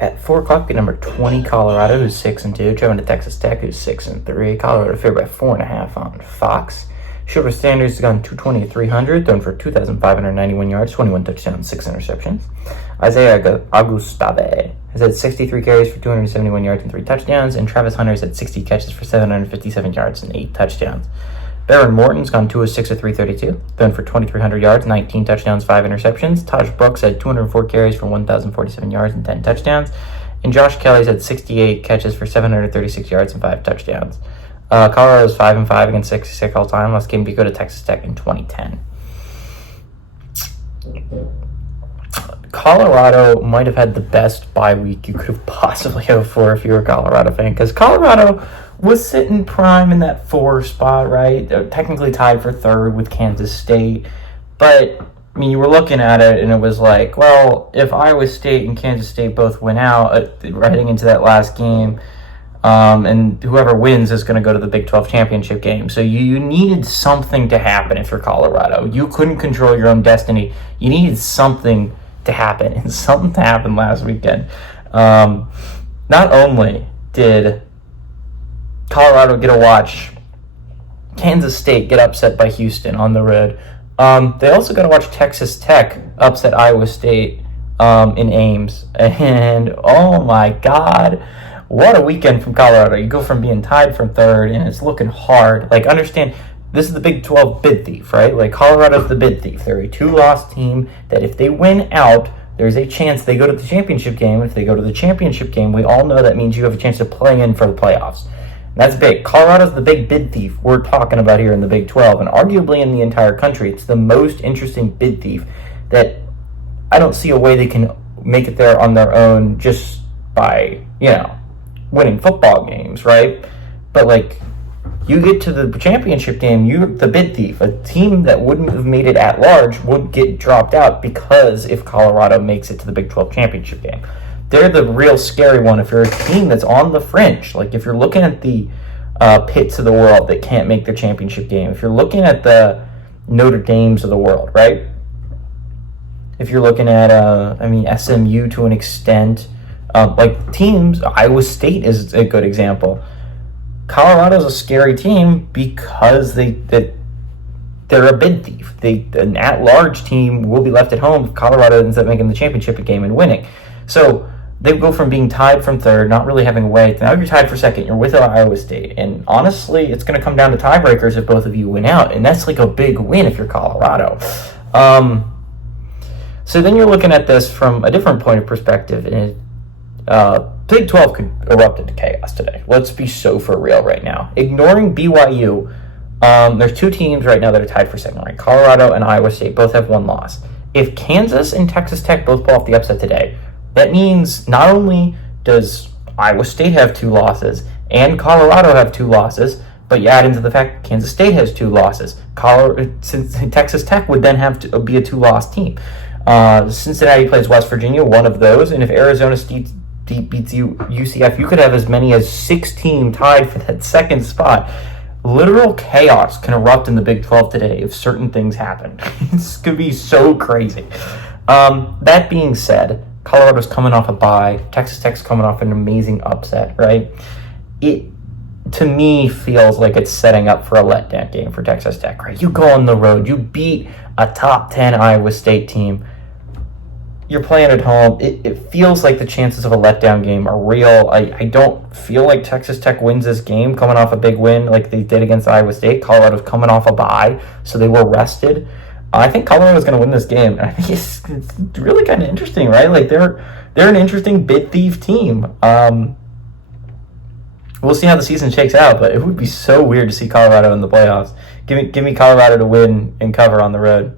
At 4 o'clock, get number 20, Colorado, who's 6-2, traveling to Texas Tech, who's 6-3. Colorado favored by 4.5 on Fox. Shorter Sanders has gone 220 at 300, thrown for 2,591 yards, 21 touchdowns, 6 interceptions. Isaiah Augustave has had 63 carries for 271 yards and 3 touchdowns, and Travis Hunter has had 60 catches for 757 yards and 8 touchdowns. Baron Morton's gone 2 of 6 at 332, thrown for 2,300 yards, 19 touchdowns, 5 interceptions. Taj Brooks had 204 carries for 1,047 yards and 10 touchdowns. And Josh Kelly's had 68 catches for 736 yards and 5 touchdowns. Colorado's 5-5 against 66 all time. Last game beat go to Texas Tech in 2010. Colorado might have had the best bye week you could have possibly hoped for if you were a Colorado fan, because Colorado was sitting prime in that 4 spot, right? They're technically tied for 3rd with Kansas State. But, I mean, you were looking at it and it was like, well, if Iowa State and Kansas State both win out heading into that last game, and whoever wins is going to go to the Big 12 championship game. So you needed something to happen if you're Colorado. You couldn't control your own destiny. You needed something to happen, and something to happen last weekend. Not only did Colorado get to watch Kansas State get upset by Houston on the road, they also got to watch Texas Tech upset Iowa State in Ames. And oh my God, what a weekend from Colorado. You go from being tied for 3rd, and it's looking hard. Like, understand, this is the Big 12 bid thief, right? Like, Colorado's the bid thief. They're a 2-loss team that if they win out, there's a chance they go to the championship game. If they go to the championship game, we all know that means you have a chance to play in for the playoffs. And that's big. Colorado's the big bid thief we're talking about here in the Big 12, and arguably in the entire country. It's the most interesting bid thief that I don't see a way they can make it there on their own just by, winning football games, right? But, like, you get to the championship game, you're the bid thief. A team that wouldn't have made it at large would get dropped out because if Colorado makes it to the Big 12 championship game. They're the real scary one if you're a team that's on the fringe. Like, if you're looking at the Pitts of the world that can't make their championship game, if you're looking at the Notre Dames of the world, right? If you're looking at, SMU to an extent, like teams, Iowa State is a good example. Colorado's a scary team because they're a bid thief. An at-large team will be left at home if Colorado ends up making the championship game and winning. So they go from being tied from 3rd, not really having a way, to now you're tied for 2nd. You're with Iowa State. And honestly, it's going to come down to tiebreakers if both of you win out. And that's like a big win if you're Colorado. So then you're looking at this from a different point of perspective. And Big 12 could erupt into chaos today. Let's be so for real right now. Ignoring BYU, there's 2 teams right now that are tied for 2nd, right? Colorado and Iowa State both have 1 loss. If Kansas and Texas Tech both pull off the upset today, that means not only does Iowa State have 2 losses and Colorado have 2 losses, but you add into the fact Kansas State has 2 losses. Since Texas Tech would then have to be a 2-loss team. Cincinnati plays West Virginia, one of those, and if Arizona State beats UCF, you could have as many as 6 teams tied for that 2nd spot. Literal chaos can erupt in the Big 12 today if certain things happen. It's going to be so crazy. That being said, Colorado's coming off a bye. Texas Tech's coming off an amazing upset, right? It, to me, feels like it's setting up for a letdown game for Texas Tech, right? You go on the road. You beat a top 10 Iowa State team. You're playing at home. It feels like the chances of a letdown game are real. I don't feel like Texas Tech wins this game coming off a big win like they did against Iowa State. Colorado's coming off a bye, so they were rested. I think Colorado's going to win this game. And I think it's really kind of interesting, right? Like they're an interesting bid thief team. We'll see how the season shakes out, but it would be so weird to see Colorado in the playoffs. Give me Colorado to win and cover on the road.